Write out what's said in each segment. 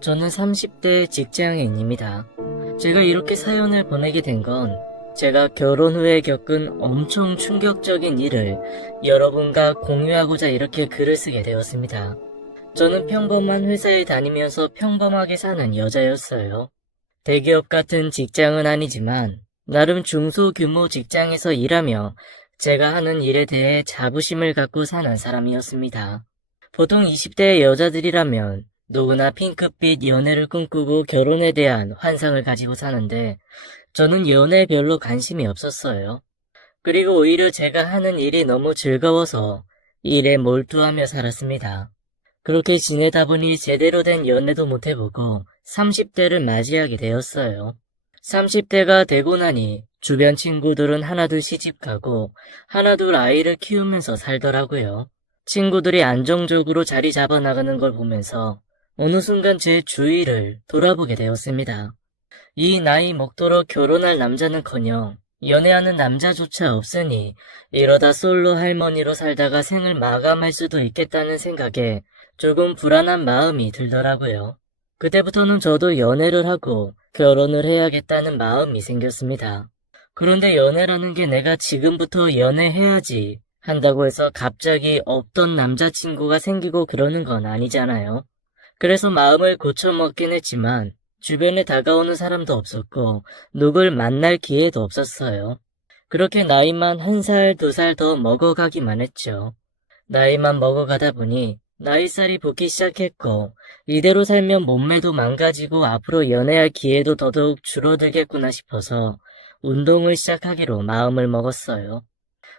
저는 30대 직장인입니다. 제가 이렇게 사연을 보내게 된 건 제가 결혼 후에 겪은 엄청 충격적인 일을 여러분과 공유하고자 이렇게 글을 쓰게 되었습니다. 저는 평범한 회사에 다니면서 평범하게 사는 여자였어요. 대기업 같은 직장은 아니지만 나름 중소규모 직장에서 일하며 제가 하는 일에 대해 자부심을 갖고 사는 사람이었습니다. 보통 20대 여자들이라면 누구나 핑크빛 연애를 꿈꾸고 결혼에 대한 환상을 가지고 사는데 저는 연애에 별로 관심이 없었어요. 그리고 오히려 제가 하는 일이 너무 즐거워서 일에 몰두하며 살았습니다. 그렇게 지내다 보니 제대로 된 연애도 못 해보고 30대를 맞이하게 되었어요. 30대가 되고 나니 주변 친구들은 하나둘 시집가고 하나둘 아이를 키우면서 살더라고요. 친구들이 안정적으로 자리 잡아나가는 걸 보면서 어느 순간 제 주위를 돌아보게 되었습니다. 이 나이 먹도록 결혼할 남자는커녕 연애하는 남자조차 없으니 이러다 솔로 할머니로 살다가 생을 마감할 수도 있겠다는 생각에 조금 불안한 마음이 들더라고요. 그때부터는 저도 연애를 하고 결혼을 해야겠다는 마음이 생겼습니다. 그런데 연애라는 게 내가 지금부터 연애해야지 한다고 해서 갑자기 없던 남자친구가 생기고 그러는 건 아니잖아요. 그래서 마음을 고쳐먹긴 했지만 주변에 다가오는 사람도 없었고 누굴 만날 기회도 없었어요. 그렇게 나이만 1살, 2살 더 먹어가기만 했죠. 나이만 먹어가다 보니 나이살이 붙기 시작했고 이대로 살면 몸매도 망가지고 앞으로 연애할 기회도 더더욱 줄어들겠구나 싶어서 운동을 시작하기로 마음을 먹었어요.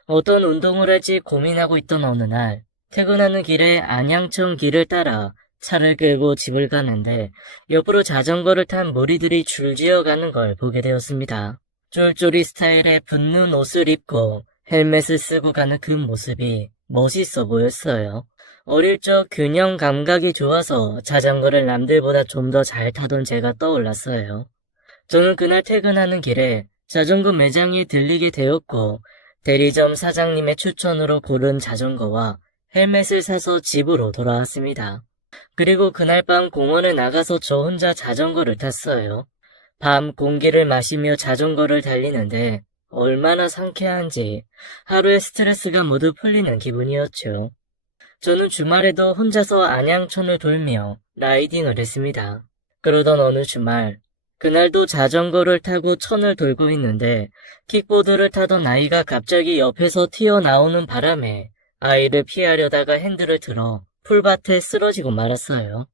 어떤 운동을 할지 고민하고 있던 어느 날 퇴근하는 길에 안양천 길을 따라 차를 끌고 집을 가는데 옆으로 자전거를 탄 무리들이 줄지어 가는 걸 보게 되었습니다. 쫄쫄이 스타일의 붙는 옷을 입고 헬멧을 쓰고 가는 그 모습이 멋있어 보였어요. 어릴 적 균형 감각이 좋아서 자전거를 남들보다 좀 더 잘 타던 제가 떠올랐어요. 저는 그날 퇴근하는 길에 자전거 매장에 들리게 되었고 대리점 사장님의 추천으로 고른 자전거와 헬멧을 사서 집으로 돌아왔습니다. 그리고 그날 밤 공원에 나가서 저 혼자 자전거를 탔어요. 밤 공기를 마시며 자전거를 달리는데 얼마나 상쾌한지 하루의 스트레스가 모두 풀리는 기분이었죠. 저는 주말에도 혼자서 안양천을 돌며 라이딩을 했습니다. 그러던 어느 주말, 그날도 자전거를 타고 천을 돌고 있는데 킥보드를 타던 아이가 갑자기 옆에서 튀어나오는 바람에 아이를 피하려다가 핸들을 들어 풀밭에 쓰러지고 말았어요.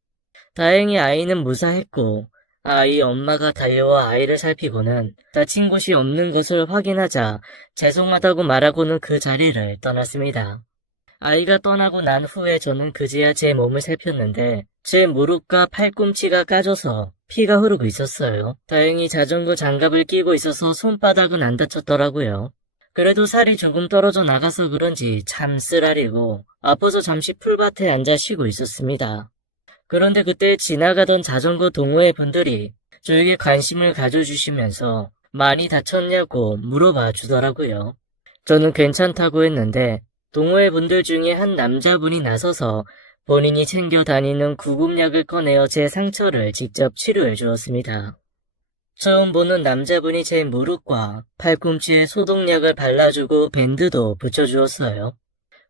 다행히 아이는 무사했고 아이 엄마가 달려와 아이를 살피고는 다친 곳이 없는 것을 확인하자 죄송하다고 말하고는 그 자리를 떠났습니다. 아이가 떠나고 난 후에 저는 그제야 제 몸을 살폈는데 제 무릎과 팔꿈치가 까져서 피가 흐르고 있었어요. 다행히 자전거 장갑을 끼고 있어서 손바닥은 안 다쳤더라고요. 그래도 살이 조금 떨어져 나가서 그런지 참 쓰라리고 아파서 잠시 풀밭에 앉아 쉬고 있었습니다. 그런데 그때 지나가던 자전거 동호회 분들이 저에게 관심을 가져주시면서 많이 다쳤냐고 물어봐 주더라고요. 저는 괜찮다고 했는데 동호회 분들 중에 한 남자분이 나서서 본인이 챙겨 다니는 구급약을 꺼내어 제 상처를 직접 치료해 주었습니다. 처음 보는 남자분이 제 무릎과 팔꿈치에 소독약을 발라주고 밴드도 붙여주었어요.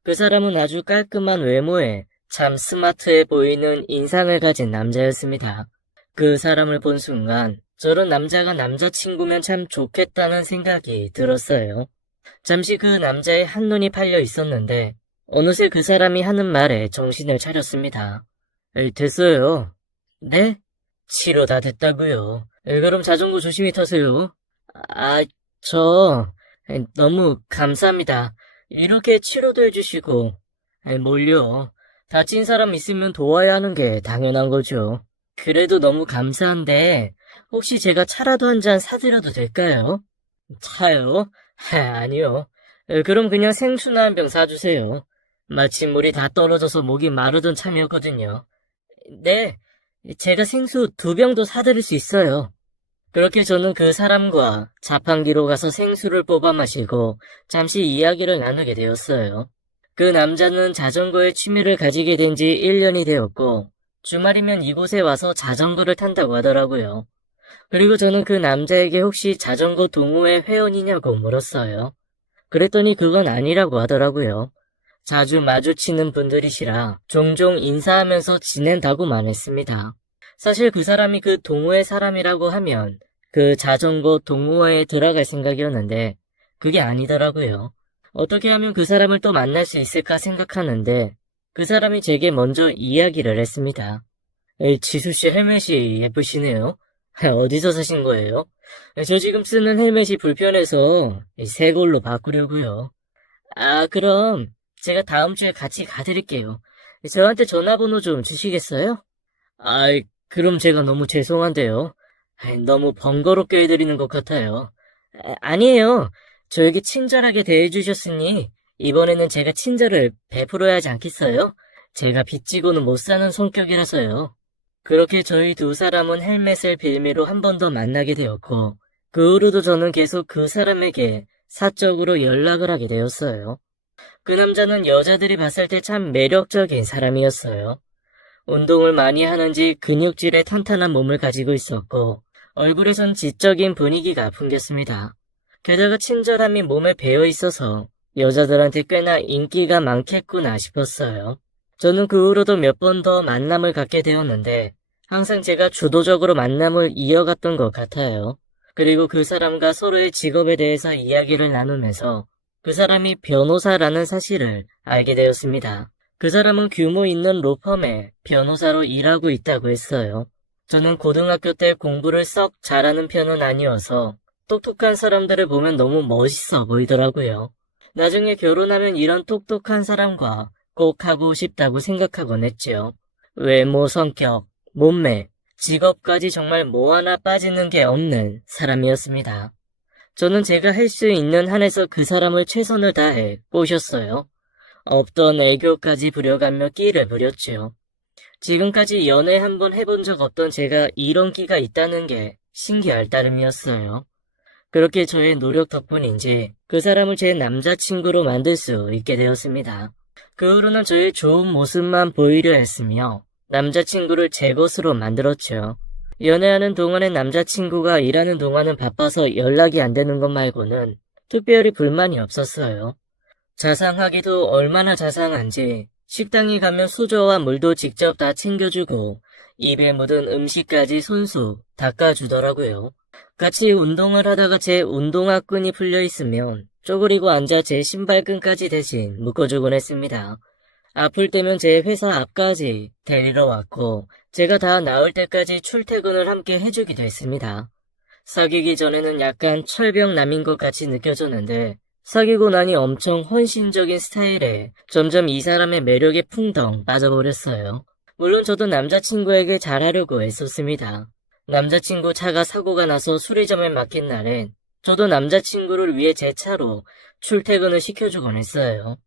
그 사람은 아주 깔끔한 외모에 참 스마트해 보이는 인상을 가진 남자였습니다. 그 사람을 본 순간 저런 남자가 남자친구면 참 좋겠다는 생각이 들었어요. 잠시 그 남자의 한눈이 팔려 있었는데 어느새 그 사람이 하는 말에 정신을 차렸습니다. 됐어요. 네? 치료 다 됐다고요. 그럼 자전거 조심히 타세요. 너무 감사합니다. 이렇게 치료도 해주시고. 뭘요. 다친 사람 있으면 도와야 하는 게 당연한 거죠. 그래도 너무 감사한데 혹시 제가 차라도 한 잔 사드려도 될까요? 차요? 아니요. 그럼 그냥 생수나 한 병 사주세요. 마침 물이 다 떨어져서 목이 마르던 참이었거든요. 네, 제가 생수 2병도 사드릴 수 있어요. 그렇게 저는 그 사람과 자판기로 가서 생수를 뽑아 마시고 잠시 이야기를 나누게 되었어요. 그 남자는 자전거에 취미를 가지게 된 지 1년이 되었고 주말이면 이곳에 와서 자전거를 탄다고 하더라고요. 그리고 저는 그 남자에게 혹시 자전거 동호회 회원이냐고 물었어요. 그랬더니 그건 아니라고 하더라고요. 자주 마주치는 분들이시라 종종 인사하면서 지낸다고만 했습니다. 사실 그 사람이 그 동호회 사람이라고 하면 그 자전거 동호회에 들어갈 생각이었는데 그게 아니더라고요. 어떻게 하면 그 사람을 또 만날 수 있을까 생각하는데 그 사람이 제게 먼저 이야기를 했습니다. 지수씨 헬멧이 예쁘시네요. 어디서 사신 거예요? 저 지금 쓰는 헬멧이 불편해서 새 걸로 바꾸려고요. 아, 그럼 제가 다음 주에 같이 가드릴게요. 저한테 전화번호 좀 주시겠어요? 아이, 그럼 제가 너무 죄송한데요. 너무 번거롭게 해드리는 것 같아요. 아니에요. 저에게 친절하게 대해주셨으니 이번에는 제가 친절을 베풀어야 하지 않겠어요? 제가 빚지고는 못 사는 성격이라서요. 그렇게 저희 두 사람은 헬멧을 빌미로 한 번 더 만나게 되었고 그 후로도 저는 계속 그 사람에게 사적으로 연락을 하게 되었어요. 그 남자는 여자들이 봤을 때 참 매력적인 사람이었어요. 운동을 많이 하는지 근육질의 탄탄한 몸을 가지고 있었고 얼굴에선 지적인 분위기가 풍겼습니다. 게다가 친절함이 몸에 배어 있어서 여자들한테 꽤나 인기가 많겠구나 싶었어요. 저는 그 후로도 몇 번 더 만남을 갖게 되었는데 항상 제가 주도적으로 만남을 이어갔던 것 같아요. 그리고 그 사람과 서로의 직업에 대해서 이야기를 나누면서 그 사람이 변호사라는 사실을 알게 되었습니다. 그 사람은 규모 있는 로펌에 변호사로 일하고 있다고 했어요. 저는 고등학교 때 공부를 썩 잘하는 편은 아니어서 똑똑한 사람들을 보면 너무 멋있어 보이더라고요. 나중에 결혼하면 이런 똑똑한 사람과 꼭 하고 싶다고 생각하곤 했죠. 외모, 성격, 몸매, 직업까지 정말 뭐 하나 빠지는 게 없는 사람이었습니다. 저는 제가 할 수 있는 한에서 그 사람을 최선을 다해 꼬셨어요. 없던 애교까지 부려가며 끼를 부렸죠. 지금까지 연애 한 번 해본 적 없던 제가 이런 끼가 있다는 게 신기할 따름이었어요. 그렇게 저의 노력 덕분인지 그 사람을 제 남자친구로 만들 수 있게 되었습니다. 그 후로는 저의 좋은 모습만 보이려 했으며 남자친구를 제 것으로 만들었죠. 연애하는 동안엔 남자친구가 일하는 동안은 바빠서 연락이 안 되는 것 말고는 특별히 불만이 없었어요. 자상하기도 얼마나 자상한지 식당에 가면 수저와 물도 직접 다 챙겨주고 입에 묻은 음식까지 손수 닦아주더라고요. 같이 운동을 하다가 제 운동화 끈이 풀려 있으면 쪼그리고 앉아 제 신발끈까지 대신 묶어주곤 했습니다. 아플 때면 제 회사 앞까지 데리러 왔고 제가 다 나을 때까지 출퇴근을 함께 해주기도 했습니다. 사귀기 전에는 약간 철벽남인 것 같이 느껴졌는데 사귀고 나니 엄청 헌신적인 스타일에 점점 이 사람의 매력에 풍덩 빠져버렸어요. 물론 저도 남자친구에게 잘하려고 애썼습니다. 남자친구 차가 사고가 나서 수리점에 맡긴 날엔 저도 남자친구를 위해 제 차로 출퇴근을 시켜주곤 했어요.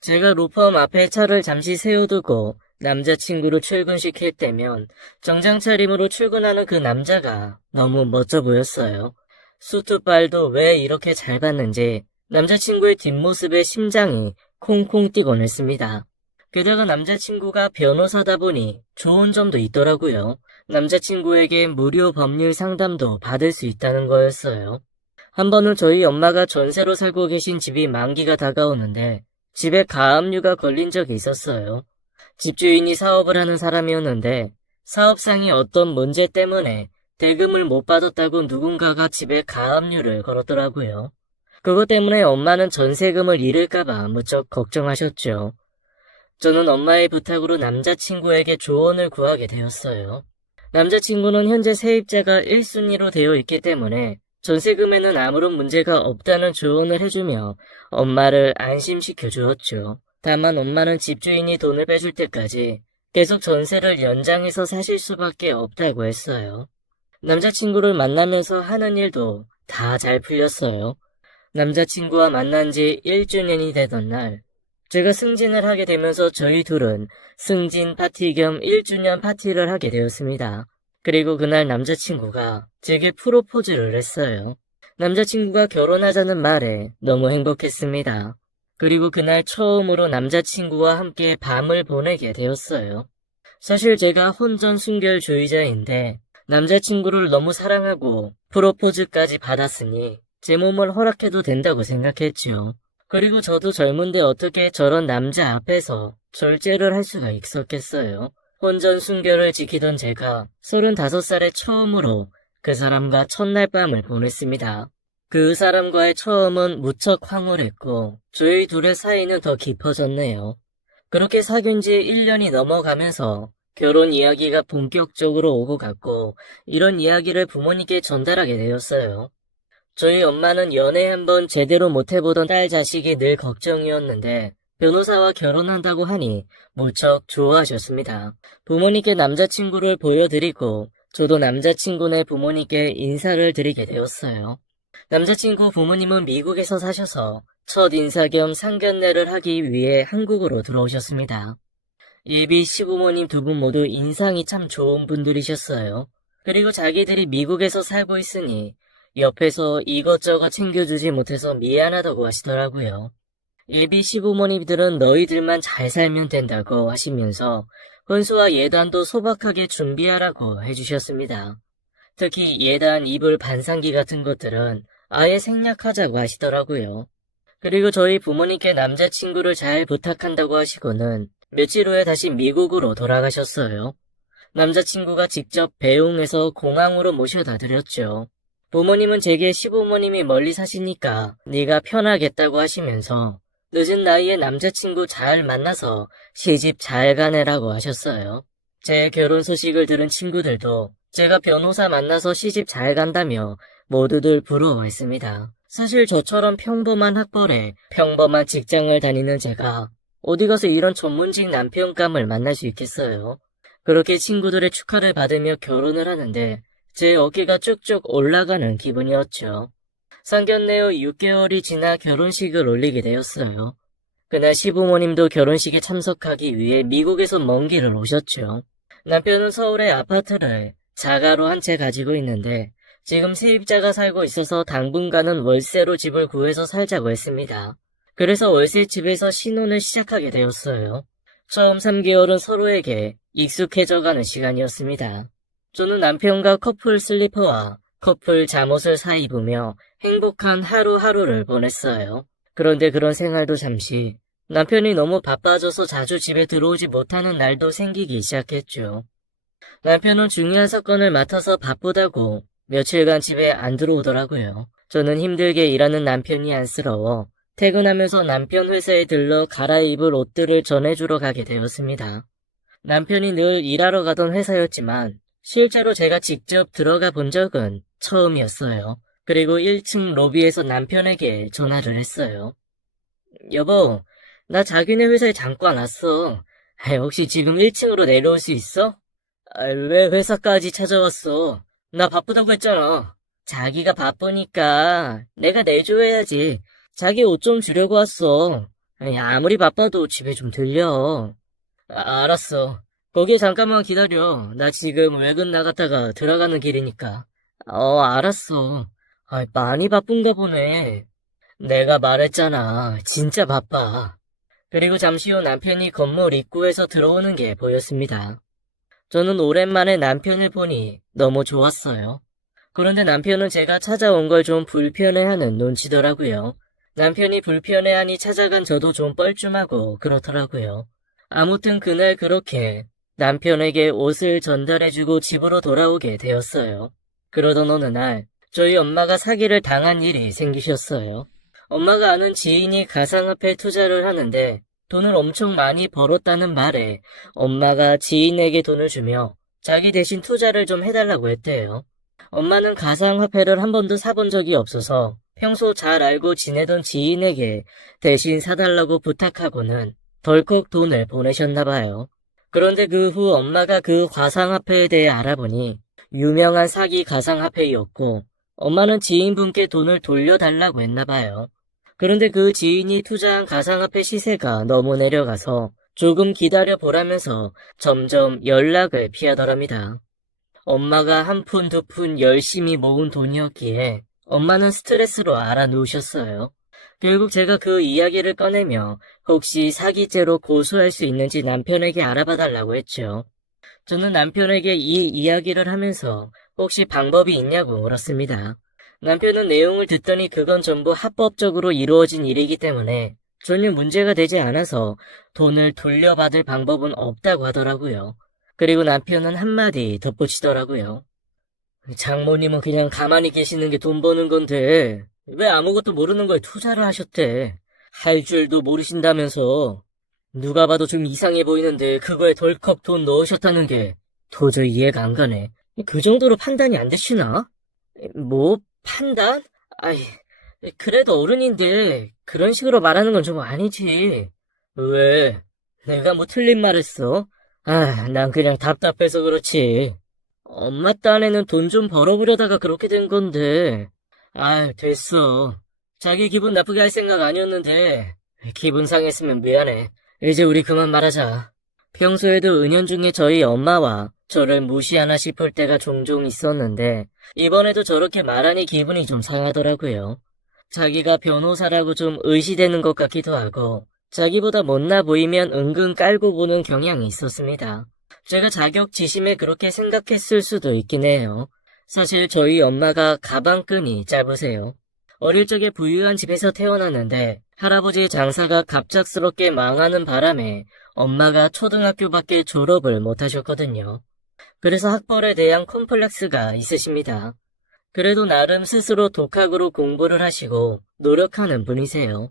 제가 로펌 앞에 차를 잠시 세워두고 남자친구를 출근시킬 때면 정장 차림으로 출근하는 그 남자가 너무 멋져 보였어요. 수트빨도 왜 이렇게 잘 봤는지 남자친구의 뒷모습에 심장이 콩콩 뛰곤 했습니다. 게다가 남자친구가 변호사다 보니 좋은 점도 있더라고요. 남자친구에게 무료 법률 상담도 받을 수 있다는 거였어요. 한 번은 저희 엄마가 전세로 살고 계신 집이 만기가 다가오는데 집에 가압류가 걸린 적이 있었어요. 집주인이 사업을 하는 사람이었는데 사업상의 어떤 문제 때문에 대금을 못 받았다고 누군가가 집에 가압류를 걸었더라고요. 그것 때문에 엄마는 전세금을 잃을까봐 무척 걱정하셨죠. 저는 엄마의 부탁으로 남자친구에게 조언을 구하게 되었어요. 남자친구는 현재 세입자가 1순위로 되어 있기 때문에 전세금에는 아무런 문제가 없다는 조언을 해주며 엄마를 안심시켜 주었죠. 다만 엄마는 집주인이 돈을 빼줄 때까지 계속 전세를 연장해서 사실 수밖에 없다고 했어요. 남자친구를 만나면서 하는 일도 다 잘 풀렸어요. 남자친구와 만난 지 1주년이 되던 날, 제가 승진을 하게 되면서 저희 둘은 승진 파티 겸 1주년 파티를 하게 되었습니다. 그리고 그날 남자친구가 제게 프로포즈를 했어요. 남자친구가 결혼하자는 말에 너무 행복했습니다. 그리고 그날 처음으로 남자친구와 함께 밤을 보내게 되었어요. 사실 제가 혼전순결주의자인데 남자친구를 너무 사랑하고 프로포즈까지 받았으니 제 몸을 허락해도 된다고 생각했지요. 그리고 저도 젊은데 어떻게 저런 남자 앞에서 절제를 할 수가 있었겠어요. 혼전순결을 지키던 제가 35살에 처음으로 그 사람과 첫날 밤을 보냈습니다. 그 사람과의 처음은 무척 황홀했고 저희 둘의 사이는 더 깊어졌네요. 그렇게 사귄 지 1년이 넘어가면서 결혼 이야기가 본격적으로 오고 갔고 이런 이야기를 부모님께 전달하게 되었어요. 저희 엄마는 연애 한번 제대로 못해보던 딸 자식이 늘 걱정이었는데 변호사와 결혼한다고 하니 무척 좋아하셨습니다. 부모님께 남자친구를 보여드리고 저도 남자친구네 부모님께 인사를 드리게 되었어요. 남자친구 부모님은 미국에서 사셔서 첫 인사 겸 상견례를 하기 위해 한국으로 들어오셨습니다. 예비 시부모님 두 분 모두 인상이 참 좋은 분들이셨어요. 그리고 자기들이 미국에서 살고 있으니 옆에서 이것저것 챙겨주지 못해서 미안하다고 하시더라고요. 예비 시부모님들은 너희들만 잘 살면 된다고 하시면서 혼수와 예단도 소박하게 준비하라고 해주셨습니다. 특히 예단, 이불, 반상기 같은 것들은 아예 생략하자고 하시더라고요. 그리고 저희 부모님께 남자친구를 잘 부탁한다고 하시고는 며칠 후에 다시 미국으로 돌아가셨어요. 남자친구가 직접 배웅해서 공항으로 모셔다 드렸죠. 부모님은 제게 시부모님이 멀리 사시니까 네가 편하겠다고 하시면서 늦은 나이에 남자친구 잘 만나서 시집 잘 가내라고 하셨어요. 제 결혼 소식을 들은 친구들도 제가 변호사 만나서 시집 잘 간다며 모두들 부러워했습니다. 사실 저처럼 평범한 학벌에 평범한 직장을 다니는 제가 어디 가서 이런 전문직 남편감을 만날 수 있겠어요. 그렇게 친구들의 축하를 받으며 결혼을 하는데 제 어깨가 쭉쭉 올라가는 기분이었죠. 상견례 후 6개월이 지나 결혼식을 올리게 되었어요. 그날 시부모님도 결혼식에 참석하기 위해 미국에서 먼 길을 오셨죠. 남편은 서울의 아파트를 자가로 한 채 가지고 있는데 지금 세입자가 살고 있어서 당분간은 월세로 집을 구해서 살자고 했습니다. 그래서 월세집에서 신혼을 시작하게 되었어요. 처음 3개월은 서로에게 익숙해져가는 시간이었습니다. 저는 남편과 커플 슬리퍼와 커플 잠옷을 사입으며 행복한 하루하루를 보냈어요. 그런데 그런 생활도 잠시 남편이 너무 바빠져서 자주 집에 들어오지 못하는 날도 생기기 시작했죠. 남편은 중요한 사건을 맡아서 바쁘다고 며칠간 집에 안 들어오더라고요. 저는 힘들게 일하는 남편이 안쓰러워 퇴근하면서 남편 회사에 들러 갈아입을 옷들을 전해주러 가게 되었습니다. 남편이 늘 일하러 가던 회사였지만 실제로 제가 직접 들어가 본 적은 처음이었어요. 그리고 1층 로비에서 남편에게 전화를 했어요. 여보, 나 자기네 회사에 잠깐 왔어. 혹시 지금 1층으로 내려올 수 있어? 왜 회사까지 찾아왔어? 나 바쁘다고 했잖아. 자기가 바쁘니까 내가 내줘야지. 자기 옷 좀 주려고 왔어. 아무리 바빠도 집에 좀 들려. 알았어. 거기에 잠깐만 기다려. 나 지금 외근 나갔다가 들어가는 길이니까. 알았어. 많이 바쁜가 보네. 내가 말했잖아. 진짜 바빠. 그리고 잠시 후 남편이 건물 입구에서 들어오는 게 보였습니다. 저는 오랜만에 남편을 보니 너무 좋았어요. 그런데 남편은 제가 찾아온 걸 좀 불편해하는 눈치더라고요. 남편이 불편해하니 찾아간 저도 좀 뻘쭘하고 그렇더라고요. 아무튼 그날 그렇게 남편에게 옷을 전달해주고 집으로 돌아오게 되었어요. 그러던 어느 날 저희 엄마가 사기를 당한 일이 생기셨어요. 엄마가 아는 지인이 가상화폐 투자를 하는데 돈을 엄청 많이 벌었다는 말에 엄마가 지인에게 돈을 주며 자기 대신 투자를 좀 해달라고 했대요. 엄마는 가상화폐를 한 번도 사본 적이 없어서 평소 잘 알고 지내던 지인에게 대신 사달라고 부탁하고는 덜컥 돈을 보내셨나봐요. 그런데 그 후 엄마가 그 가상화폐에 대해 알아보니 유명한 사기 가상화폐였고 엄마는 지인분께 돈을 돌려달라고 했나봐요. 그런데 그 지인이 투자한 가상화폐 시세가 너무 내려가서 조금 기다려보라면서 점점 연락을 피하더랍니다. 엄마가 한 푼 두 푼 열심히 모은 돈이었기에 엄마는 스트레스로 알아누우셨어요. 결국 제가 그 이야기를 꺼내며 혹시 사기죄로 고소할 수 있는지 남편에게 알아봐달라고 했죠. 저는 남편에게 이 이야기를 하면서 혹시 방법이 있냐고 물었습니다. 남편은 내용을 듣더니 그건 전부 합법적으로 이루어진 일이기 때문에 전혀 문제가 되지 않아서 돈을 돌려받을 방법은 없다고 하더라고요. 그리고 남편은 한마디 덧붙이더라고요. 장모님은 그냥 가만히 계시는 게 돈 버는 건데 왜 아무것도 모르는 거에 투자를 하셨대. 할 줄도 모르신다면서. 누가 봐도 좀 이상해 보이는데 그거에 덜컥 돈 넣으셨다는 게 도저히 이해가 안 가네. 그 정도로 판단이 안 되시나? 뭐, 판단? 아이, 그래도 어른인데 그런 식으로 말하는 건 좀 아니지. 왜? 내가 뭐 틀린 말 했어? 아, 난 그냥 답답해서 그렇지. 엄마 딴에는 돈 좀 벌어보려다가 그렇게 된 건데. 아, 됐어. 자기 기분 나쁘게 할 생각 아니었는데 기분 상했으면 미안해. 이제 우리 그만 말하자. 평소에도 은연중에 저희 엄마와 저를 무시하나 싶을 때가 종종 있었는데 이번에도 저렇게 말하니 기분이 좀 상하더라고요. 자기가 변호사라고 좀 의시되는 것 같기도 하고 자기보다 못나 보이면 은근 깔고 보는 경향이 있었습니다. 제가 자격지심에 그렇게 생각했을 수도 있긴 해요. 사실 저희 엄마가 가방끈이 짧으세요. 어릴 적에 부유한 집에서 태어났는데 할아버지의 장사가 갑작스럽게 망하는 바람에 엄마가 초등학교밖에 졸업을 못하셨거든요. 그래서 학벌에 대한 콤플렉스가 있으십니다. 그래도 나름 스스로 독학으로 공부를 하시고 노력하는 분이세요.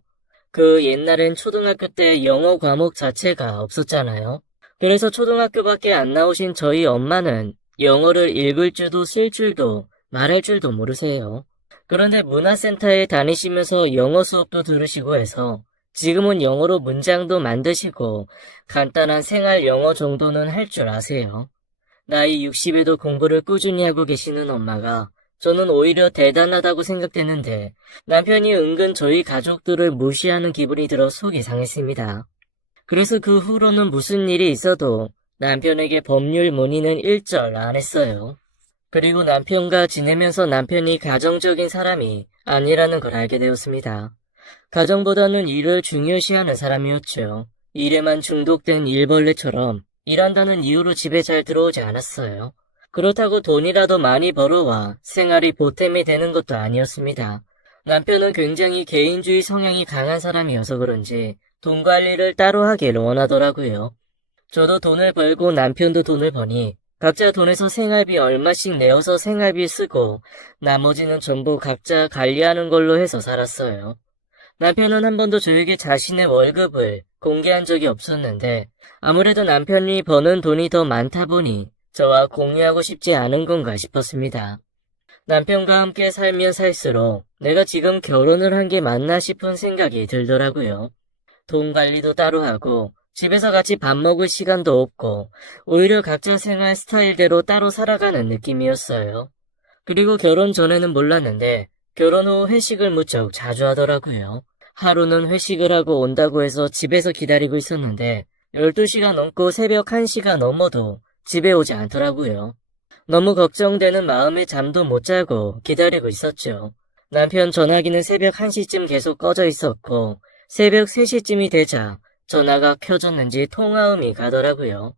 그 옛날엔 초등학교 때 영어 과목 자체가 없었잖아요. 그래서 초등학교밖에 안 나오신 저희 엄마는 영어를 읽을 줄도 쓸 줄도 말할 줄도 모르세요. 그런데 문화센터에 다니시면서 영어 수업도 들으시고 해서 지금은 영어로 문장도 만드시고 간단한 생활 영어 정도는 할 줄 아세요. 나이 60에도 공부를 꾸준히 하고 계시는 엄마가 저는 오히려 대단하다고 생각되는데 남편이 은근 저희 가족들을 무시하는 기분이 들어 속이 상했습니다. 그래서 그 후로는 무슨 일이 있어도 남편에게 법률 문의는 일절 안 했어요. 그리고 남편과 지내면서 남편이 가정적인 사람이 아니라는 걸 알게 되었습니다. 가정보다는 일을 중요시하는 사람이었죠. 일에만 중독된 일벌레처럼 일한다는 이유로 집에 잘 들어오지 않았어요. 그렇다고 돈이라도 많이 벌어와 생활이 보탬이 되는 것도 아니었습니다. 남편은 굉장히 개인주의 성향이 강한 사람이어서 그런지 돈 관리를 따로 하길 원하더라고요. 저도 돈을 벌고 남편도 돈을 버니 각자 돈에서 생활비 얼마씩 내어서 생활비 쓰고 나머지는 전부 각자 관리하는 걸로 해서 살았어요. 남편은 한 번도 저에게 자신의 월급을 공개한 적이 없었는데 아무래도 남편이 버는 돈이 더 많다 보니 저와 공유하고 싶지 않은 건가 싶었습니다. 남편과 함께 살면 살수록 내가 지금 결혼을 한 게 맞나 싶은 생각이 들더라고요. 돈 관리도 따로 하고 집에서 같이 밥 먹을 시간도 없고 오히려 각자 생활 스타일대로 따로 살아가는 느낌이었어요. 그리고 결혼 전에는 몰랐는데 결혼 후 회식을 무척 자주 하더라고요. 하루는 회식을 하고 온다고 해서 집에서 기다리고 있었는데 12시가 넘고 새벽 1시가 넘어도 집에 오지 않더라고요. 너무 걱정되는 마음에 잠도 못 자고 기다리고 있었죠. 남편 전화기는 새벽 1시쯤 계속 꺼져 있었고 새벽 3시쯤이 되자 전화가 켜졌는지 통화음이 가더라고요.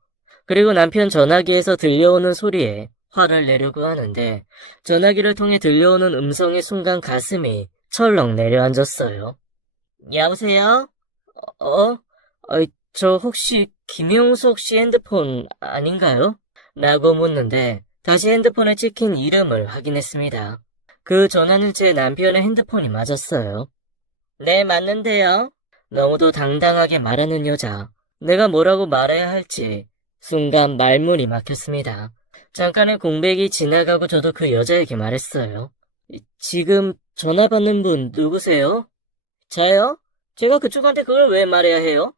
그리고 남편 전화기에서 들려오는 소리에 화를 내려고 하는데 전화기를 통해 들려오는 음성의 순간 가슴이 철렁 내려앉았어요. 여보세요? 저 혹시 김용석 씨 핸드폰 아닌가요? 라고 묻는데 다시 핸드폰에 찍힌 이름을 확인했습니다. 그 전화는 제 남편의 핸드폰이 맞았어요. 네, 맞는데요. 너무도 당당하게 말하는 여자. 내가 뭐라고 말해야 할지 순간 말문이 막혔습니다. 잠깐의 공백이 지나가고 저도 그 여자에게 말했어요. 지금 전화 받는 분 누구세요? 저요? 제가 그쪽한테 그걸 왜 말해야 해요?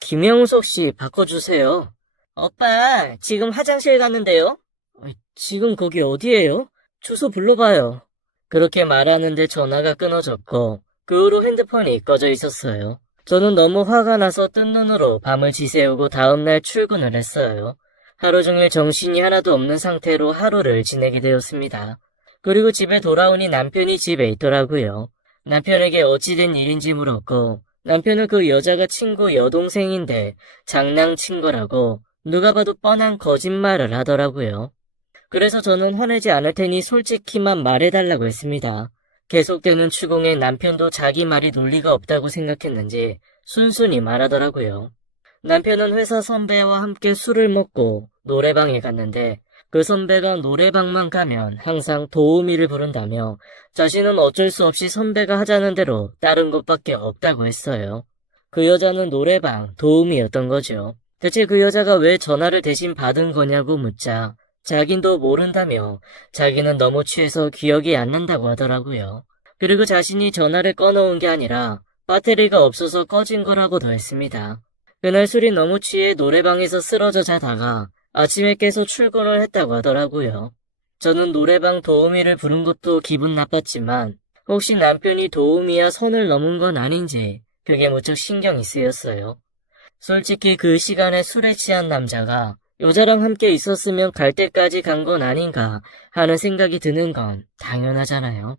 김영석 씨 바꿔주세요. 오빠, 지금 화장실 갔는데요? 지금 거기 어디예요? 주소 불러봐요. 그렇게 말하는데 전화가 끊어졌고 그 후로 핸드폰이 꺼져 있었어요. 저는 너무 화가 나서 뜬 눈으로 밤을 지새우고 다음날 출근을 했어요. 하루 종일 정신이 하나도 없는 상태로 하루를 지내게 되었습니다. 그리고 집에 돌아오니 남편이 집에 있더라고요. 남편에게 어찌된 일인지 물었고 남편은 그 여자가 친구 여동생인데 장난친 거라고 누가 봐도 뻔한 거짓말을 하더라고요. 그래서 저는 화내지 않을 테니 솔직히만 말해달라고 했습니다. 계속되는 추궁에 남편도 자기 말이 논리가 없다고 생각했는지 순순히 말하더라고요. 남편은 회사 선배와 함께 술을 먹고 노래방에 갔는데 그 선배가 노래방만 가면 항상 도우미를 부른다며 자신은 어쩔 수 없이 선배가 하자는 대로 다른 곳밖에 없다고 했어요. 그 여자는 노래방 도우미였던 거죠. 대체 그 여자가 왜 전화를 대신 받은 거냐고 묻자 자긴도 모른다며 자기는 너무 취해서 기억이 안 난다고 하더라고요. 그리고 자신이 전화를 꺼놓은 게 아니라 배터리가 없어서 꺼진 거라고도 했습니다. 그날 술이 너무 취해 노래방에서 쓰러져 자다가 아침에 깨서 출근을 했다고 하더라고요. 저는 노래방 도우미를 부른 것도 기분 나빴지만 혹시 남편이 도우미야 선을 넘은 건 아닌지 그게 무척 신경이 쓰였어요. 솔직히 그 시간에 술에 취한 남자가 여자랑 함께 있었으면 갈 때까지 간 건 아닌가 하는 생각이 드는 건 당연하잖아요.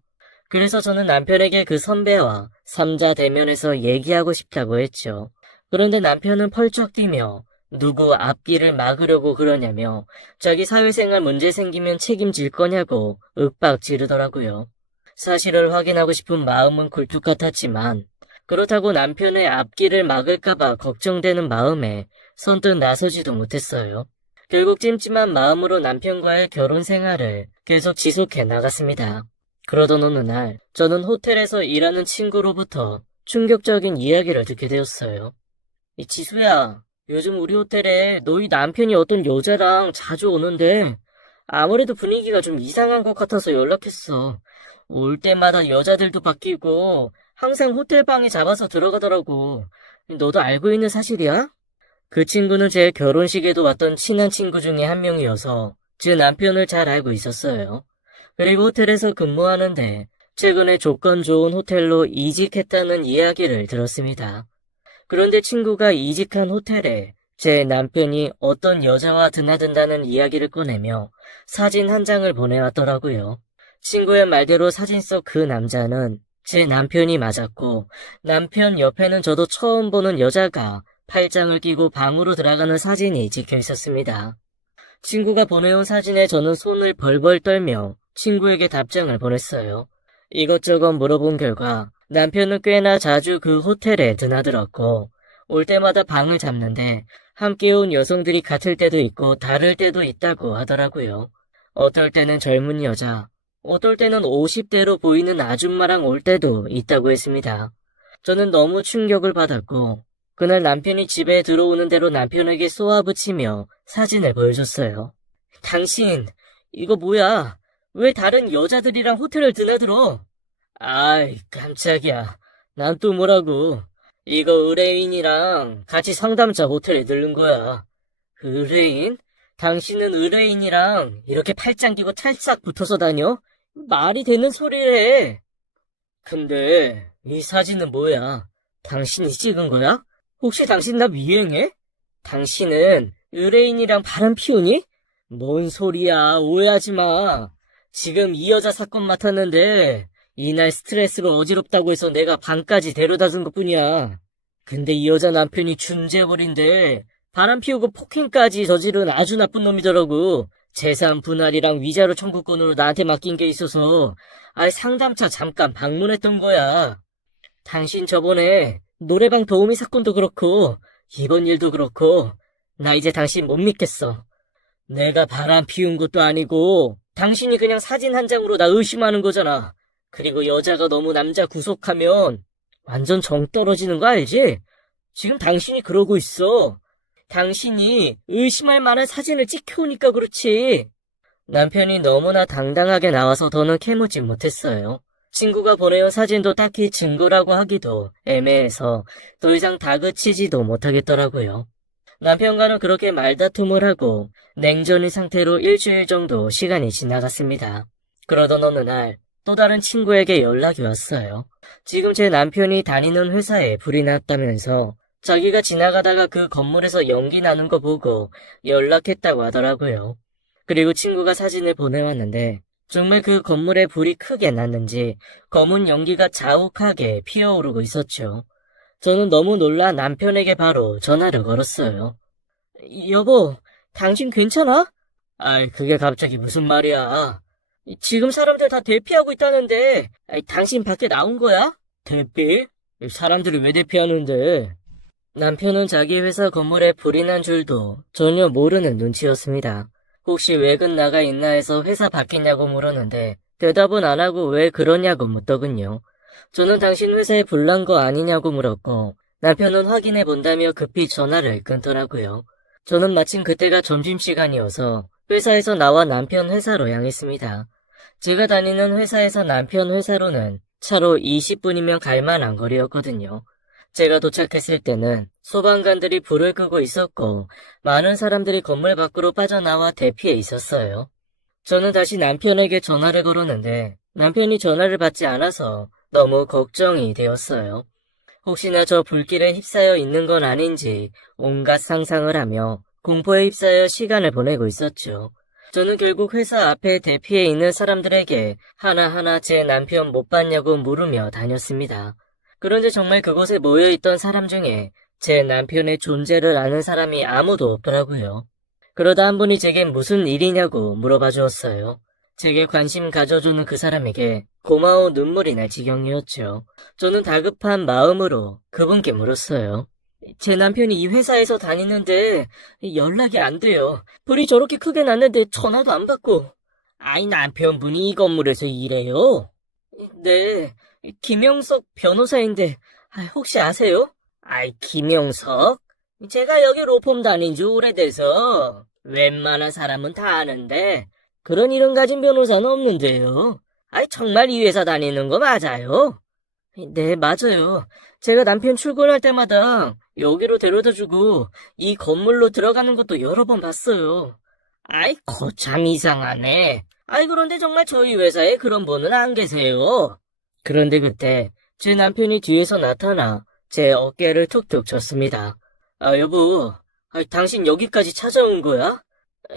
그래서 저는 남편에게 그 선배와 삼자 대면에서 얘기하고 싶다고 했죠. 그런데 남편은 펄쩍 뛰며 누구 앞길을 막으려고 그러냐며 자기 사회생활 문제 생기면 책임질 거냐고 윽박 지르더라고요. 사실을 확인하고 싶은 마음은 굴뚝 같았지만 그렇다고 남편의 앞길을 막을까봐 걱정되는 마음에 선뜻 나서지도 못했어요. 결국 찜찜한 마음으로 남편과의 결혼 생활을 계속 지속해 나갔습니다. 그러던 어느 날 저는 호텔에서 일하는 친구로부터 충격적인 이야기를 듣게 되었어요. 지수야, 요즘 우리 호텔에 너희 남편이 어떤 여자랑 자주 오는데 아무래도 분위기가 좀 이상한 것 같아서 연락했어. 올 때마다 여자들도 바뀌고 항상 호텔 방에 잡아서 들어가더라고. 너도 알고 있는 사실이야? 그 친구는 제 결혼식에도 왔던 친한 친구 중에 한 명이어서 제 남편을 잘 알고 있었어요. 그리고 호텔에서 근무하는데 최근에 조건 좋은 호텔로 이직했다는 이야기를 들었습니다. 그런데 친구가 이직한 호텔에 제 남편이 어떤 여자와 드나든다는 이야기를 꺼내며 사진 한 장을 보내왔더라고요. 친구의 말대로 사진 속 그 남자는 제 남편이 맞았고 남편 옆에는 저도 처음 보는 여자가 팔짱을 끼고 방으로 들어가는 사진이 찍혀 있었습니다. 친구가 보내온 사진에 저는 손을 벌벌 떨며 친구에게 답장을 보냈어요. 이것저것 물어본 결과 남편은 꽤나 자주 그 호텔에 드나들었고 올 때마다 방을 잡는데 함께 온 여성들이 같을 때도 있고 다를 때도 있다고 하더라고요. 어떨 때는 젊은 여자, 어떨 때는 50대로 보이는 아줌마랑 올 때도 있다고 했습니다. 저는 너무 충격을 받았고 그날 남편이 집에 들어오는 대로 남편에게 쏘아붙이며 사진을 보여줬어요. 당신, 이거 뭐야? 왜 다른 여자들이랑 호텔을 드나들어? 아이, 깜짝이야. 난 또 뭐라고. 이거 의뢰인이랑 같이 상담자 호텔에 들른 거야. 의뢰인? 당신은 의뢰인이랑 이렇게 팔짱 끼고 찰싹 붙어서 다녀? 말이 되는 소리를 해. 근데 이 사진은 뭐야? 당신이 찍은 거야? 혹시 당신 나 미행해? 당신은 의뢰인이랑 바람 피우니? 뭔 소리야, 오해하지 마. 지금 이 여자 사건 맡았는데 이날 스트레스로 어지럽다고 해서 내가 방까지 데려다 준 것뿐이야. 근데 이 여자 남편이 준재벌인데 바람 피우고 폭행까지 저지른 아주 나쁜 놈이더라고. 재산 분할이랑 위자료 청구권으로 나한테 맡긴 게 있어서 상담차 잠깐 방문했던 거야. 당신 저번에 노래방 도우미 사건도 그렇고 이번 일도 그렇고 나 이제 당신 못 믿겠어. 내가 바람 피운 것도 아니고 당신이 그냥 사진 한 장으로 나 의심하는 거잖아. 그리고 여자가 너무 남자 구속하면 완전 정 떨어지는 거 알지? 지금 당신이 그러고 있어. 당신이 의심할 만한 사진을 찍혀오니까 그렇지. 남편이 너무나 당당하게 나와서 더는 캐묻지 못했어요. 친구가 보내온 사진도 딱히 증거라고 하기도 애매해서 더 이상 다그치지도 못하겠더라고요. 남편과는 그렇게 말다툼을 하고 냉전인 상태로 일주일 정도 시간이 지나갔습니다. 그러던 어느 날 또 다른 친구에게 연락이 왔어요. 지금 제 남편이 다니는 회사에 불이 났다면서 자기가 지나가다가 그 건물에서 연기 나는 거 보고 연락했다고 하더라고요. 그리고 친구가 사진을 보내왔는데 정말 그 건물에 불이 크게 났는지 검은 연기가 자욱하게 피어오르고 있었죠. 저는 너무 놀라 남편에게 바로 전화를 걸었어요. 여보, 당신 괜찮아? 아이, 그게 갑자기 무슨 말이야. 지금 사람들 다 대피하고 있다는데, 당신 밖에 나온 거야? 대피? 사람들이 왜 대피하는데? 남편은 자기 회사 건물에 불이 난 줄도 전혀 모르는 눈치였습니다. 혹시 외근 나가 있나 해서 회사 밖이냐고 물었는데, 대답은 안 하고 왜 그러냐고 묻더군요. 저는 당신 회사에 불 난 거 아니냐고 물었고, 남편은 확인해 본다며 급히 전화를 끊더라고요. 저는 마침 그때가 점심시간이어서 회사에서 나와 남편 회사로 향했습니다. 제가 다니는 회사에서 남편 회사로는 차로 20분이면 갈 만한 거리였거든요. 제가 도착했을 때는 소방관들이 불을 끄고 있었고 많은 사람들이 건물 밖으로 빠져나와 대피해 있었어요. 저는 다시 남편에게 전화를 걸었는데 남편이 전화를 받지 않아서 너무 걱정이 되었어요. 혹시나 저 불길에 휩싸여 있는 건 아닌지 온갖 상상을 하며 공포에 휩싸여 시간을 보내고 있었죠. 저는 결국 회사 앞에 대피해 있는 사람들에게 하나하나 제 남편 못 봤냐고 물으며 다녔습니다. 그런데 정말 그곳에 모여있던 사람 중에 제 남편의 존재를 아는 사람이 아무도 없더라고요. 그러다 한 분이 제게 무슨 일이냐고 물어봐 주었어요. 제게 관심 가져주는 그 사람에게 고마운 눈물이 날 지경이었죠. 저는 다급한 마음으로 그분께 물었어요. 제 남편이 이 회사에서 다니는데 연락이 안 돼요. 불이 저렇게 크게 났는데 전화도 안 받고. 아이, 남편분이 이 건물에서 일해요? 네, 김영석 변호사인데 혹시 아세요? 아이, 김영석? 제가 여기 로펌 다닌 지 오래돼서 웬만한 사람은 다 아는데 그런 이름 가진 변호사는 없는데요. 아이, 정말 이 회사 다니는 거 맞아요? 네, 맞아요. 제가 남편 출근할 때마다 여기로 데려다주고 이 건물로 들어가는 것도 여러 번 봤어요. 아이, 거참 이상하네. 아이, 그런데 정말 저희 회사에 그런 분은 안 계세요. 그런데 그때 제 남편이 뒤에서 나타나 제 어깨를 툭툭 쳤습니다. 아, 여보, 당신 여기까지 찾아온 거야?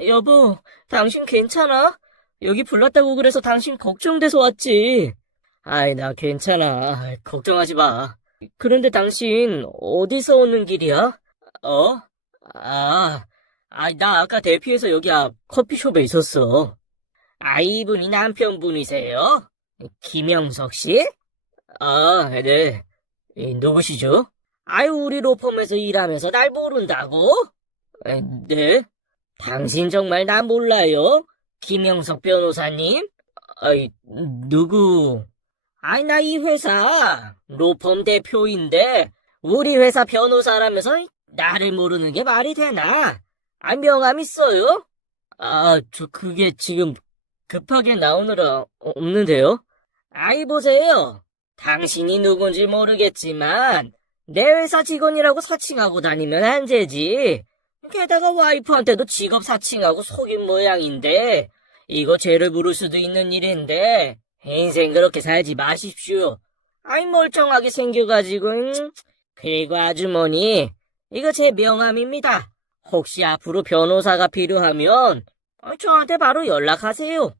여보, 당신 괜찮아? 여기 불났다고 그래서 당신 걱정돼서 왔지. 아이, 나 괜찮아. 걱정하지 마. 그런데 당신 어디서 오는 길이야? 어? 나 아까 대피해서 여기 앞 커피숍에 있었어. 아, 이분이 남편분이세요? 김영석 씨? 아, 네. 누구시죠? 아유, 우리 로펌에서 일하면서 날 모른다고? 네. 당신 정말 나 몰라요? 김영석 변호사님? 아이, 누구? 아이, 나 이 회사 로펌 대표인데 우리 회사 변호사라면서 나를 모르는 게 말이 되나? 아, 명함 있어요? 아, 그게 지금 급하게 나오느라 없는데요? 아이, 보세요. 당신이 누군지 모르겠지만 내 회사 직원이라고 사칭하고 다니면 안 되지. 게다가 와이프한테도 직업 사칭하고 속인 모양인데 이거 죄를 물을 수도 있는 일인데 인생 그렇게 살지 마십시오. 아이, 멀쩡하게 생겨가지고. 그리고 아주머니, 이거 제 명함입니다. 혹시 앞으로 변호사가 필요하면 저한테 바로 연락하세요.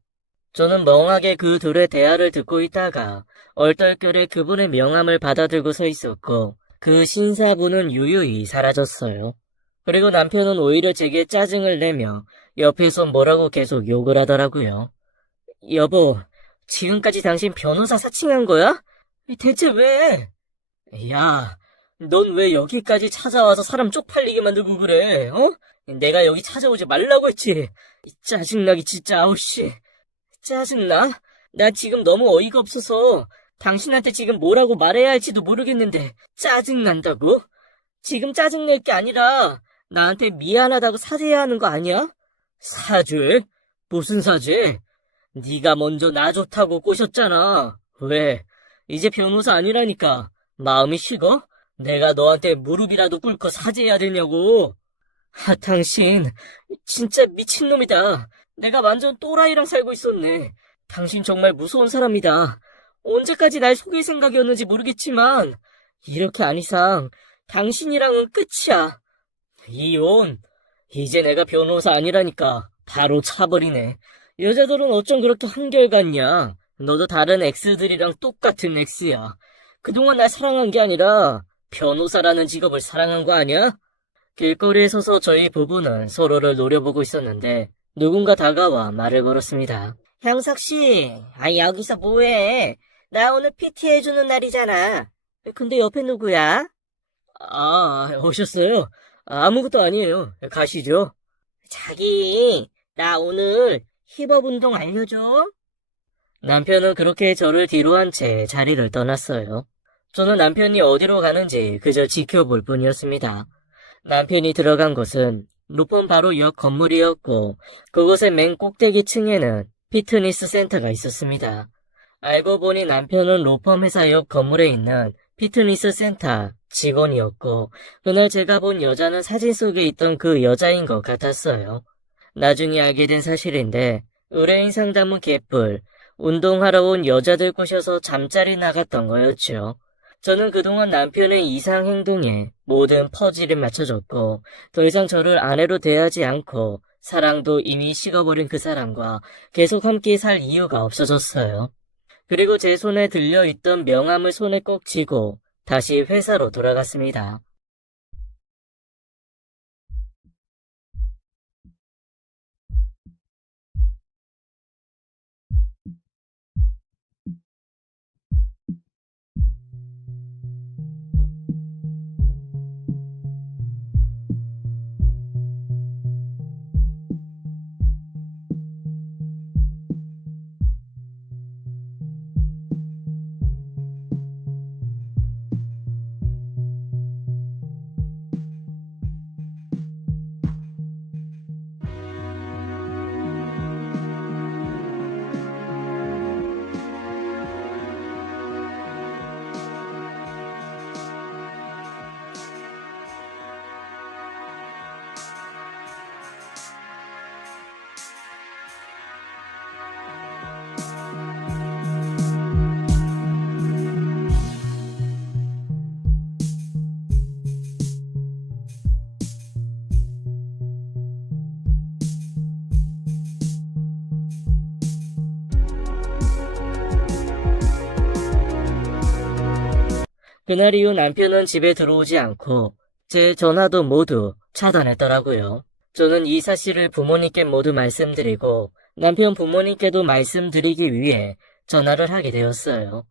저는 멍하게 그 둘의 대화를 듣고 있다가 얼떨결에 그분의 명함을 받아들고 서 있었고 그 신사분은 유유히 사라졌어요. 그리고 남편은 오히려 제게 짜증을 내며 옆에서 뭐라고 계속 욕을 하더라고요. 여보, 지금까지 당신 변호사 사칭한 거야? 대체 왜? 야, 넌 왜 여기까지 찾아와서 사람 쪽팔리게 만들고 그래, 어? 내가 여기 찾아오지 말라고 했지. 짜증나기 진짜, 아우 씨. 짜증나? 나 지금 너무 어이가 없어서 당신한테 지금 뭐라고 말해야 할지도 모르겠는데 짜증난다고? 지금 짜증낼 게 아니라 나한테 미안하다고 사죄해야 하는 거 아니야? 사죄? 무슨 사죄? 네가 먼저 나 좋다고 꼬셨잖아. 왜? 이제 변호사 아니라니까 마음이 식어? 내가 너한테 무릎이라도 꿇고 사죄해야 되냐고. 당신 진짜 미친놈이다. 내가 완전 또라이랑 살고 있었네. 당신 정말 무서운 사람이다. 언제까지 날 속일 생각이었는지 모르겠지만 이렇게 한 이상 당신이랑은 끝이야. 이혼. 이제 내가 변호사 아니라니까 바로 차버리네. 여자들은 어쩜 그렇게 한결같냐. 너도 다른 X들이랑 똑같은 X야. 그동안 날 사랑한 게 아니라 변호사라는 직업을 사랑한 거 아니야? 길거리에 서서 저희 부부는 서로를 노려보고 있었는데 누군가 다가와 말을 걸었습니다. 형석씨, 여기서 뭐해? 나 오늘 PT 해주는 날이잖아. 근데 옆에 누구야? 오셨어요? 아무것도 아니에요. 가시죠. 자기, 나 오늘 힙업 운동 알려줘? 남편은 그렇게 저를 뒤로 한 채 자리를 떠났어요. 저는 남편이 어디로 가는지 그저 지켜볼 뿐이었습니다. 남편이 들어간 곳은 루폰 바로 옆 건물이었고 그곳의 맨 꼭대기 층에는 피트니스 센터가 있었습니다. 알고 보니 남편은 로펌 회사 옆 건물에 있는 피트니스 센터 직원이었고 그날 제가 본 여자는 사진 속에 있던 그 여자인 것 같았어요. 나중에 알게 된 사실인데 의뢰인 상담은 개뿔, 운동하러 온 여자들 꼬셔서 잠자리 나갔던 거였죠. 저는 그동안 남편의 이상 행동에 모든 퍼즐을 맞춰줬고 더 이상 저를 아내로 대하지 않고 사랑도 이미 식어버린 그 사람과 계속 함께 살 이유가 없어졌어요. 그리고 제 손에 들려있던 명함을 손에 꼭 쥐고 다시 회사로 돌아갔습니다. 그날 이후 남편은 집에 들어오지 않고 제 전화도 모두 차단했더라고요. 저는 이 사실을 부모님께 모두 말씀드리고 남편 부모님께도 말씀드리기 위해 전화를 하게 되었어요.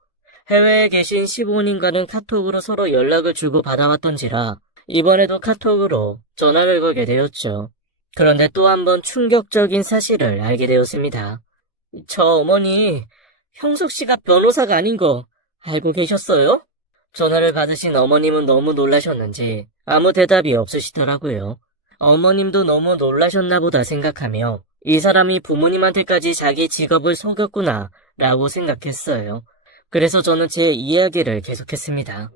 해외에 계신 시부모님과는 카톡으로 서로 연락을 주고 받아왔던지라 이번에도 카톡으로 전화를 걸게 되었죠. 그런데 또 한 번 충격적인 사실을 알게 되었습니다. 저 어머니, 형석 씨가 변호사가 아닌 거 알고 계셨어요? 전화를 받으신 어머님은 너무 놀라셨는지 아무 대답이 없으시더라고요. 어머님도 너무 놀라셨나 보다 생각하며 이 사람이 부모님한테까지 자기 직업을 속였구나 라고 생각했어요. 그래서 저는 제 이야기를 계속했습니다.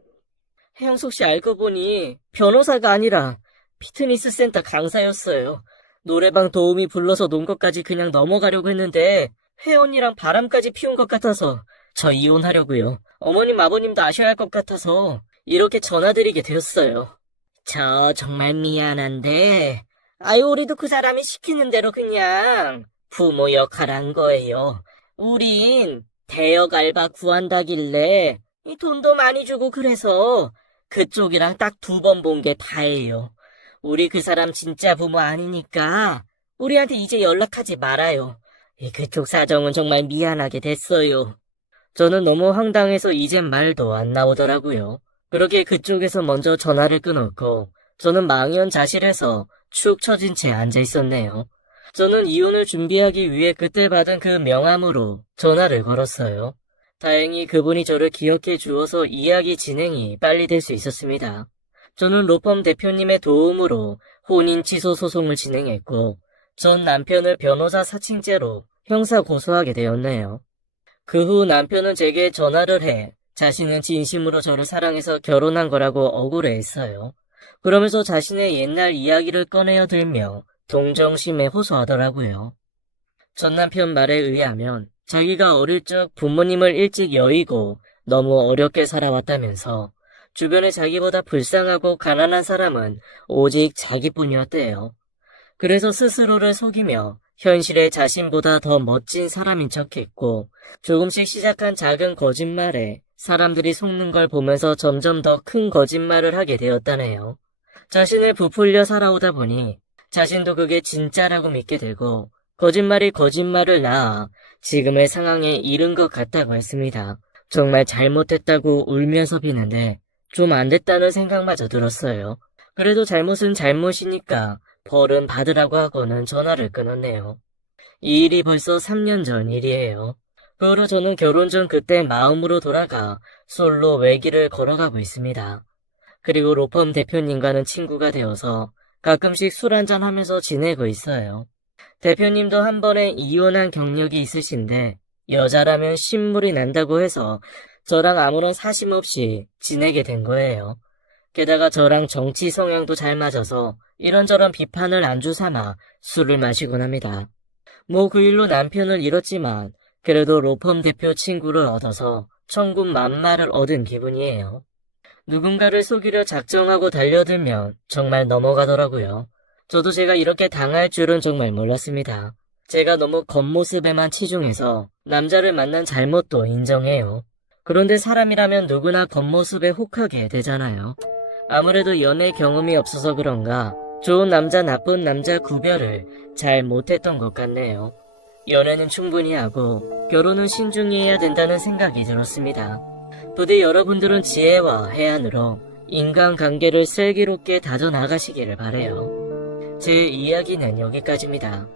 혜영숙 씨 알고 보니 변호사가 아니라 피트니스 센터 강사였어요. 노래방 도우미 불러서 논 것까지 그냥 넘어가려고 했는데 회원이랑 바람까지 피운 것 같아서 저 이혼하려고요. 어머님 아버님도 아셔야 할 것 같아서 이렇게 전화드리게 되었어요. 저 정말 미안한데 우리도 그 사람이 시키는 대로 그냥 부모 역할 한 거예요. 우린 대역 알바 구한다길래 이 돈도 많이 주고 그래서 그쪽이랑 딱 2번 본 게 다예요. 우리 그 사람 진짜 부모 아니니까 우리한테 이제 연락하지 말아요. 그쪽 사정은 정말 미안하게 됐어요. 저는 너무 황당해서 이젠 말도 안 나오더라고요. 그렇게 그쪽에서 먼저 전화를 끊었고 저는 망연자실해서 축 처진 채 앉아 있었네요. 저는 이혼을 준비하기 위해 그때 받은 그 명함으로 전화를 걸었어요. 다행히 그분이 저를 기억해 주어서 이야기 진행이 빨리 될 수 있었습니다. 저는 로펌 대표님의 도움으로 혼인 취소 소송을 진행했고 전 남편을 변호사 사칭죄로 형사 고소하게 되었네요. 그 후 남편은 제게 전화를 해 자신은 진심으로 저를 사랑해서 결혼한 거라고 억울해했어요. 그러면서 자신의 옛날 이야기를 꺼내어 들며 동정심에 호소하더라고요. 전 남편 말에 의하면 자기가 어릴 적 부모님을 일찍 여의고 너무 어렵게 살아왔다면서 주변에 자기보다 불쌍하고 가난한 사람은 오직 자기뿐이었대요. 그래서 스스로를 속이며 현실에 자신보다 더 멋진 사람인 척했고 조금씩 시작한 작은 거짓말에 사람들이 속는 걸 보면서 점점 더 큰 거짓말을 하게 되었다네요. 자신을 부풀려 살아오다 보니 자신도 그게 진짜라고 믿게 되고 거짓말이 거짓말을 낳아 지금의 상황에 이른 것 같다고 했습니다. 정말 잘못했다고 울면서 비는데 좀 안 됐다는 생각마저 들었어요. 그래도 잘못은 잘못이니까 벌은 받으라고 하고는 전화를 끊었네요. 이 일이 벌써 3년 전 일이에요. 그 후로 저는 결혼 전 그때 마음으로 돌아가 솔로 외길을 걸어가고 있습니다. 그리고 로펌 대표님과는 친구가 되어서 가끔씩 술 한잔 하면서 지내고 있어요. 대표님도 한 번에 이혼한 경력이 있으신데 여자라면 신물이 난다고 해서 저랑 아무런 사심 없이 지내게 된 거예요. 게다가 저랑 정치 성향도 잘 맞아서 이런저런 비판을 안주 삼아 술을 마시곤 합니다. 뭐 그 일로 남편을 잃었지만 그래도 로펌 대표 친구를 얻어서 천군만마를 얻은 기분이에요. 누군가를 속이려 작정하고 달려들면 정말 넘어가더라고요. 저도 제가 이렇게 당할 줄은 정말 몰랐습니다. 제가 너무 겉모습에만 치중해서 남자를 만난 잘못도 인정해요. 그런데 사람이라면 누구나 겉모습에 혹하게 되잖아요. 아무래도 연애 경험이 없어서 그런가 좋은 남자 나쁜 남자 구별을 잘 못했던 것 같네요. 연애는 충분히 하고 결혼은 신중히 해야 된다는 생각이 들었습니다. 부디 여러분들은 지혜와 해안으로 인간관계를 슬기롭게 다져나가시기를 바라요. 제 이야기는 여기까지입니다.